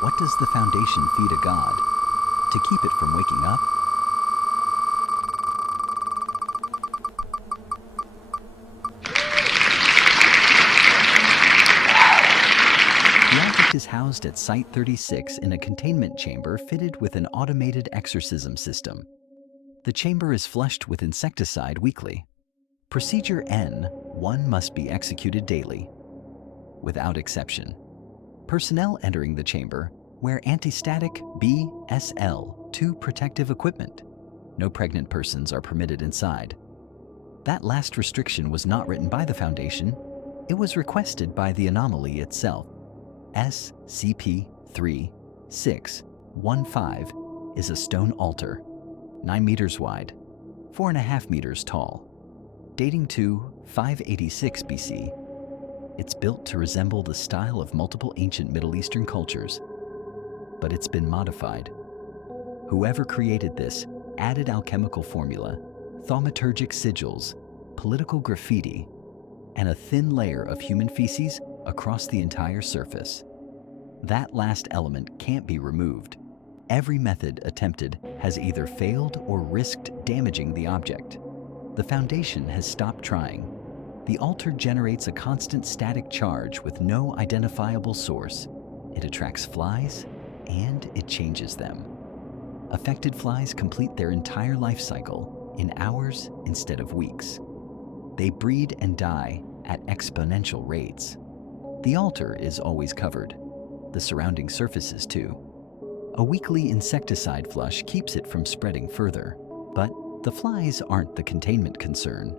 What does the Foundation feed a god to keep it from waking up? The object is housed at Site-36 in a containment chamber fitted with an automated exorcism system. The chamber is flushed with insecticide weekly. Procedure N1 must be executed daily, without exception. Personnel entering the chamber wear anti-static BSL-2 protective equipment. No pregnant persons are permitted inside. That last restriction was not written by the Foundation. It was requested by the anomaly itself. SCP-3615 is a stone altar, 9 meters wide, 4.5 meters tall, dating to 586 BC. It's built to resemble the style of multiple ancient Middle Eastern cultures, but it's been modified. Whoever created this added alchemical formula, thaumaturgic sigils, political graffiti, and a thin layer of human feces across the entire surface. That last element can't be removed. Every method attempted has either failed or risked damaging the object. The Foundation has stopped trying. The altar generates a constant static charge with no identifiable source. It attracts flies, and it changes them. Affected flies complete their entire life cycle in hours instead of weeks. They breed and die at exponential rates. The altar is always covered, the surrounding surfaces too. A weekly insecticide flush keeps it from spreading further, but the flies aren't the containment concern.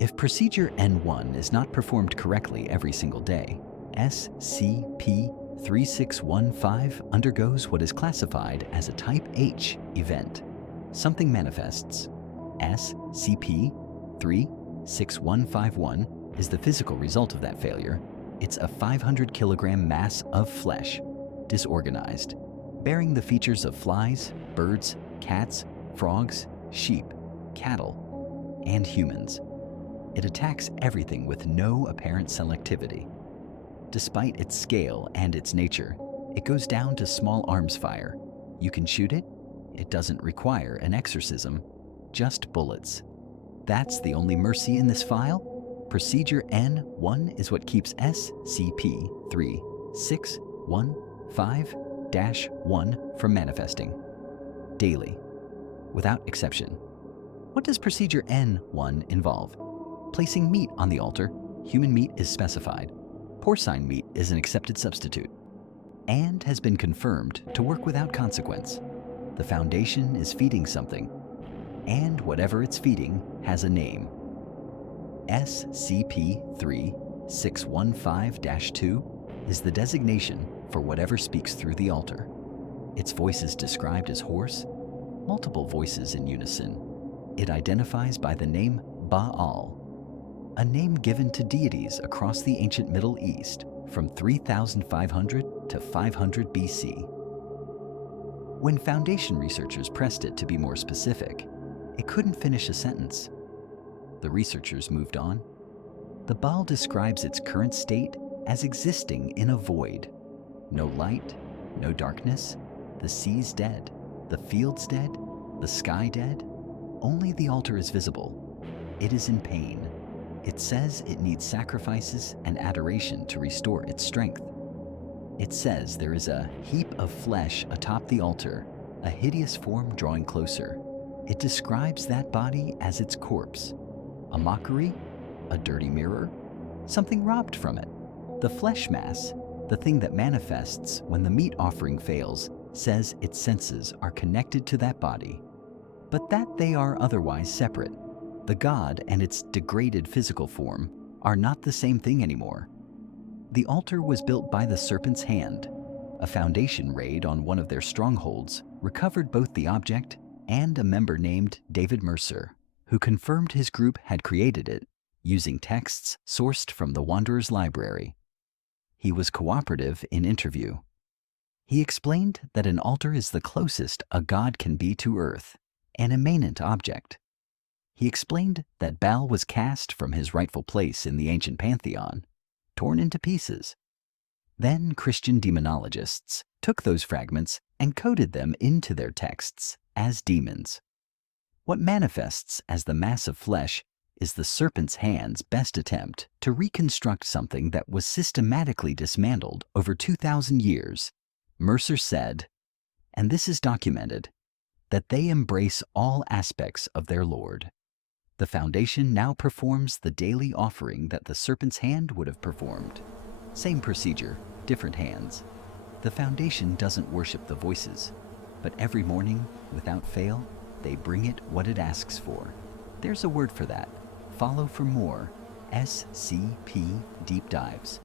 If procedure N1 is not performed correctly every single day, SCP-3615 undergoes what is classified as a Type H event. Something manifests. SCP-36151 is the physical result of that failure. It's a 500-kilogram mass of flesh, disorganized, bearing the features of flies, birds, cats, frogs, sheep, cattle, and humans. It attacks everything with no apparent selectivity. Despite its scale and its nature, it goes down to small arms fire. You can shoot it. It doesn't require an exorcism, just bullets. That's the only mercy in this file. Procedure N1 is what keeps SCP-3615-1 from manifesting. Daily, without exception. What does Procedure N1 involve? Placing meat on the altar. Human meat is specified. Porcine meat is an accepted substitute, and has been confirmed to work without consequence. The Foundation is feeding something, and whatever it's feeding has a name. SCP-3615-2 is the designation for whatever speaks through the altar. Its voice is described as hoarse, multiple voices in unison. It identifies by the name Baal, a name given to deities across the ancient Middle East from 3500 to 500 BC. When Foundation researchers pressed it to be more specific, it couldn't finish a sentence. The researchers moved on. The Baal describes its current state as existing in a void. No light, no darkness, the sea's dead, the field's dead, the sky dead. Only the altar is visible. It is in pain. It says it needs sacrifices and adoration to restore its strength. It says there is a heap of flesh atop the altar, a hideous form drawing closer. It describes that body as its corpse. A mockery? A dirty mirror? Something robbed from it. The flesh mass, the thing that manifests when the meat offering fails, says its senses are connected to that body, but that they are otherwise separate. The god and its degraded physical form are not the same thing anymore. The altar was built by the Serpent's hand. A Foundation raid on one of their strongholds recovered both the object and a member named David Mercer, who confirmed his group had created it using texts sourced from the Wanderer's library. He was cooperative in interview. He explained that an altar is the closest a god can be to Earth, an immanent object. He explained that Baal was cast from his rightful place in the ancient pantheon, torn into pieces. Then Christian demonologists took those fragments and coded them into their texts as demons. What manifests as the mass of flesh is the serpent's hand's best attempt to reconstruct something that was systematically dismantled over 2,000 years. Mercer said, and this is documented, that they embrace all aspects of their Lord. The Foundation now performs the daily offering that the serpent's hand would have performed. Same procedure, different hands. The Foundation doesn't worship the voices, but every morning, without fail, they bring it what it asks for. There's a word for that. Follow for more SCP Deep Dives.